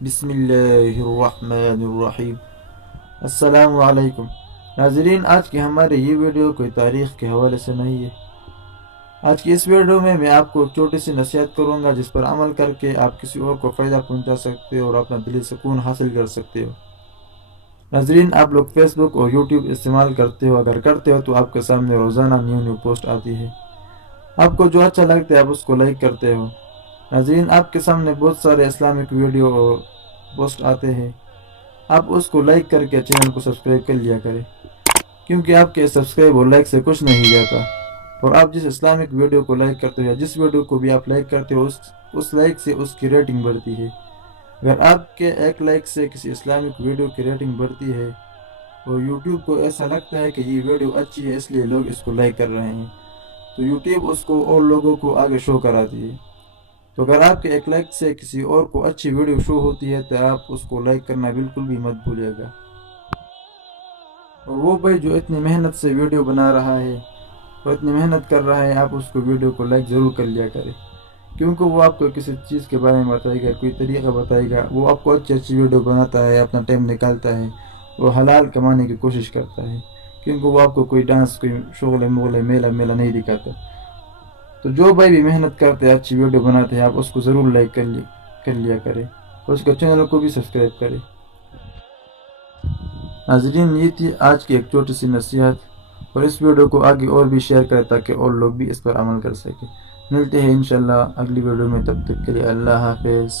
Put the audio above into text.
بسم اللہ الرحمن الرحیم۔ السلام علیکم ناظرین، آج کی ہماری یہ ویڈیو کوئی تاریخ کے حوالے سے نہیں ہے۔ آج کی اس ویڈیو میں آپ کو ایک چھوٹی سی نصیحت کروں گا جس پر عمل کر کے آپ کسی اور کو فائدہ پہنچا سکتے ہو اور اپنا دلی سکون حاصل کر سکتے ہو۔ ناظرین، آپ لوگ فیس بک اور یوٹیوب استعمال کرتے ہو، اگر کرتے ہو تو آپ کے سامنے روزانہ نیو پوسٹ آتی ہے۔ آپ کو جو اچھا لگتا ہے آپ اس کو لائک کرتے ہو۔ ناظرین، آپ کے سامنے بہت سارے اسلامک ویڈیو اور پوسٹ آتے ہیں، آپ اس کو لائک کر کے چینل کو سبسکرائب کر لیا کریں، کیونکہ آپ کے سبسکرائب اور لائک سے کچھ نہیں جاتا، اور آپ جس اسلامک ویڈیو کو لائک کرتے ہو یا جس ویڈیو کو بھی آپ لائک کرتے ہو اس لائک سے اس کی ریٹنگ بڑھتی ہے۔ اگر آپ کے ایک لائک سے کسی اسلامک ویڈیو کی ریٹنگ بڑھتی ہے اور یوٹیوب کو ایسا لگتا ہے کہ یہ ویڈیو اچھی ہے اس لیے لوگ اس کو لائک کر رہے ہیں، تو یوٹیوب اس کو اور لوگوں کو آگے شو کراتی ہے۔ تو اگر آپ کے ایک لائک سے کسی اور کو اچھی ویڈیو شو ہوتی ہے تو آپ اس کو لائک کرنا بالکل بھی مت بھولیے گا۔ اور وہ بھائی جو اتنی محنت سے ویڈیو بنا رہا ہے اور اتنی محنت کر رہا ہے، آپ اس کو ویڈیو کو لائک ضرور کر لیا کریں، کیونکہ وہ آپ کو کسی چیز کے بارے میں بتائے گا، کوئی طریقہ بتائے گا۔ وہ آپ کو اچھی ویڈیو بناتا ہے، اپنا ٹائم نکالتا ہے، وہ حلال کمانے کی کوشش کرتا ہے، کیونکہ وہ آپ کو کوئی ڈانس، کوئی شغل مغل میلہ نہیں دکھاتا۔ تو جو بھائی بھی محنت کرتے ہیں، اچھی ویڈیو بناتے ہیں، آپ اس کو ضرور لائک کر لیا کریں اور اس کا چینل کو بھی سبسکرائب کریں۔ ناظرین، یہ تھی آج کی ایک چھوٹی سی نصیحت، اور اس ویڈیو کو آگے اور بھی شیئر کریں تاکہ اور لوگ بھی اس پر عمل کر سکیں۔ ملتے ہیں انشاءاللہ اگلی ویڈیو میں، تب تک کے لیے اللہ حافظ۔